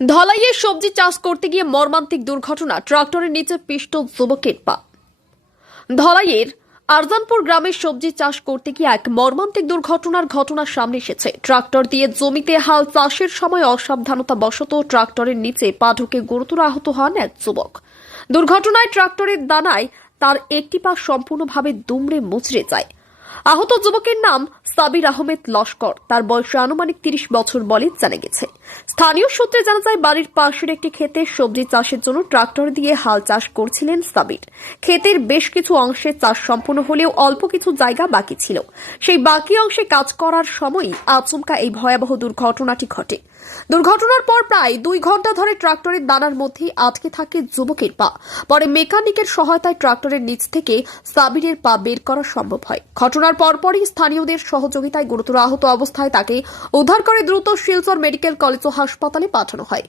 ধলাইয়ে সবজি চাষ করতে গিয়ে মর্মান্তিক দুর্ঘটনা, ট্রাক্টরের নিচে পিষ্ট যুবকের পা। ধলাইয়ের আরজানপুর গ্রামের সবজি চাষ করতে গিয়ে এক মর্মান্তিক ঘটনা সামনে এসেছে। ট্রাক্টর দিয়ে জমিতে হাল চাষের সময় অসাবধানতা বশত ট্রাক্টরের নিচে পা ঢুকে গুরুতর আহত হন এক যুবক। দুর্ঘটনায় ট্রাক্টরের দানায় তার একটি পা সম্পূর্ণভাবে দুমড়ে মুচড়ে যায়। আহত যুবকের নাম সাবির আহমেদ লস্কর। তার বয়স আনুমানিক ৩০ বছর বলে জানা গেছে। স্থানীয় সূত্রে জানা যায়, বাড়ির পাশের একটি ক্ষেতে সবজি চাষের জন্য ট্রাক্টর দিয়ে হাল চাষ করছিলেন সাবির। ক্ষেতের বেশ কিছু অংশে চাষ সম্পূর্ণ হলেও অল্প কিছু জায়গা বাকি ছিল। সেই বাকি অংশে কাজ করার সময়ই আচমকা এই ভয়াবহ দুর্ঘটনাটি ঘটে। দুর্ঘটনার পর প্রায় ২ ঘন্টা ধরে ট্রাক্টরের দানার মধ্যে আটকে থাকে যুবকের পা। পরে মেকানিকের সহায়তায় ট্রাক্টরের নিচ থেকে সাবিরের পা বের করা সম্ভব হয়। ঘটনার পরপরই স্থানীয়দের সহযোগিতায় গুরুতর আহত অবস্থায় তাকে উদ্ধার করে দ্রুত শিলচর মেডিকেল কলেজ ও হাসপাতালে পাঠানো হয়।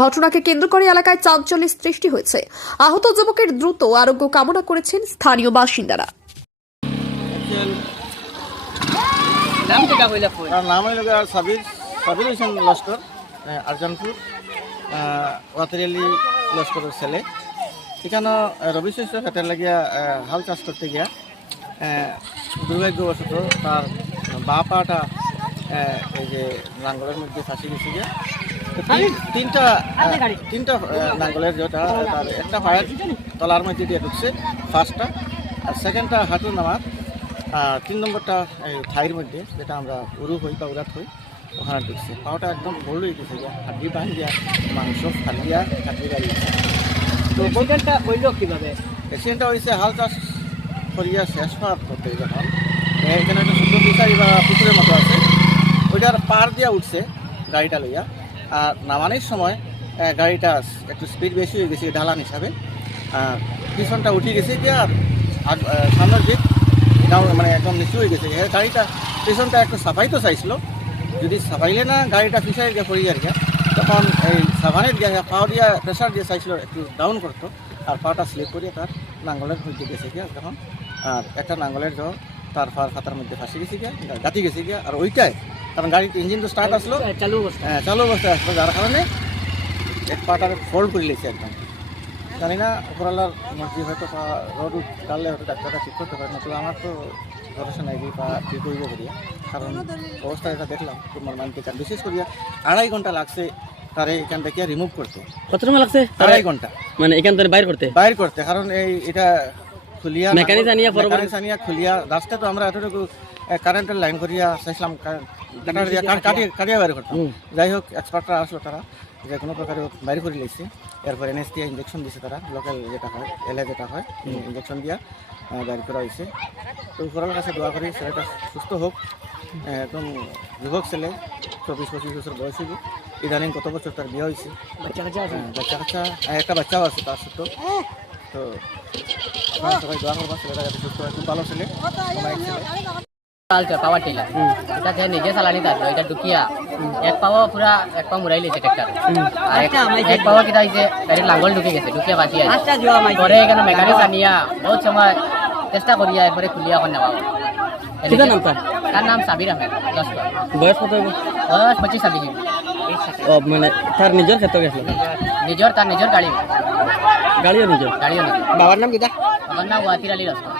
ঘটনাকে কেন্দ্র করে এলাকায় চাঞ্চল্যের সৃষ্টি হয়েছে। আহত যুবকের দ্রুত আরোগ্য কামনা করেছেন স্থানীয় বাসিন্দারা। সাবির হোসেন লস্কর, আরজানপুর ওয়াতারিয়ালি লস্করের ছেলে। এখানে রবিশিষ্ট হাতের লাগিয়া হাল চাষ করতে গিয়া দুর্ভাগ্যবশত তার বা পাটা এই যে নাঙ্গলের মধ্যে ফাঁসি গেছে গিয়া। তিনটা নাঙ্গলের যেটা তার একটা পায়ের তলার মধ্যে দিয়ে ঢুকছে ফার্স্টটা, আর সেকেন্ডটা হাঁটু নামার, আর ৩ নম্বরটা থাইয়ের মধ্যে, যেটা আমরা উরু হই বা উরাত হই, ওখানে ঢুকছে। পাওয়াটা একদম ভোল হয়ে গেছে গিয়া, হাড্ডি বান দিয়া মাংস ফালিয়া হাড্ডি গাড়িয়েছে। তো অ্যাক্সিডেন্টটা হইল কীভাবে? অ্যাক্সিডেন্টটা হয়েছে হাল চাষ করিয়া শেষ হওয়ার পথে, যখন এখানে একটা ছোটো ফিশারি বা পুকুরের মতো আছে, ওইটার পার দিয়া উঠছে গাড়িটা লইয়া। আর নামানোর সময় গাড়িটা একটু স্পিড বেশি হয়ে গেছে ঢালান হিসাবে, আর পিছনটা উঠে গেছে গিয়া, আর সামনের দিক মানে একদম নিচু হয়ে গেছে। গাড়িটা পিছনটা একটু সাফাইতে চাইছিল, যদি সাফাইলে না গাড়িটা ফিসাই গিয়ে পড়ে আর গিয়া, তখন এই সাবানের গিয়া পাও দিয়া প্রেশার দিয়ে চাইছিল একটু ডাউন করতো, আর পাওয়াটা স্লিপ করিয়ে তার নাঙ্গলের মধ্যে গেছে গিয়া তখন। আর একটা নাঙ্গলের জ্বর তার খাতার মধ্যে ফাঁসি গেছে গিয়া, গাঁতি গেছে গিয়া। আর ওইটাই কারণ গাড়ির ইঞ্জিন তো স্টার্ট আসলো, চালু অবস্থায় আসলো, যার কারণে এক পাটার ফোল্ড করে লেগেছে একদম। জানি না উপরালার মর্জি, হয়তো রোড কাটলে হয়তো ডাক্তারটা ঠিক করতে পারে না, তো আমার তো ভরসা নাই বা ঠিক করব করিয়া, কারণ অবস্থা এটা দেখলাম খুব মর্মান্তিক। বিশেষ করিয়া ২.৫ ঘন্টা লাগছে তার এখান থেকে রিমুভ করতে। কত সময় লাগছে? ২.৫ ঘন্টা মানে এখান থেকে বাইর করতে, কারণ এটা খুলিয়া মেকানিক আনিয়া খুলিয়া রাস্তা তো আমরা এতটুকু কারেন্টের লাইন করিয়া চাইছিলাম কাটিয়া বাইর করতাম। যাই হোক, এক্সপার্টরা আসলো, তারা যে কোনো প্রকারে বাইর করে লেগেছে। এরপর এনএস দিয়ে ইঞ্জেকশন দিয়েছে, তারা লোকাল যেটা হয় যেটা হয় ইঞ্জেকশন দিয়া বাইর করা হয়েছে। তো উপরের কাছে দোয়া করি ছেলেটা সুস্থ হোক। একদম যুবক ছেলে, ২৪-২৫ বছর বয়স হইব। ইদানিং কত বছর তার বিয়ে হয়েছে, বাচ্চা কাচ্চা একটা বাচ্চাও আছে তার ছোট্ট। তো আপনারা সবাই দোয়া করবা, ছেলেটা যাতে সুস্থ হয়, খুব ভালো ছেলে, অনেক ছেলে। পাওয়ার টিলার এটা নিজে চালানি থাকলো, এটা ঢুকিয়া এক পাওয়া পুরা এক পা মুড়াই লেছে ট্রেক্টর, আর এক পাওয়া কিনা হয়েছে গাড়ির লাঙ্গল ঢুকে গেছে, ঢুকিয়া বাঁচি আছে। পরে এখানে মেকানিক আনিয়া বহুত সময় চেষ্টা করিয়া এরপরে খুলিয়া এখন নেওয়া। তার নাম সাবির আহমেদ লস্কর। বয়স কত? বয়স 25-26। মানে তার নিজের ক্ষেত্রে গেছিল? তার নিজের গাড়িও নিজের। বাবার নাম কিটা? বাবার নাম ওয়াতির আলী লস্কর।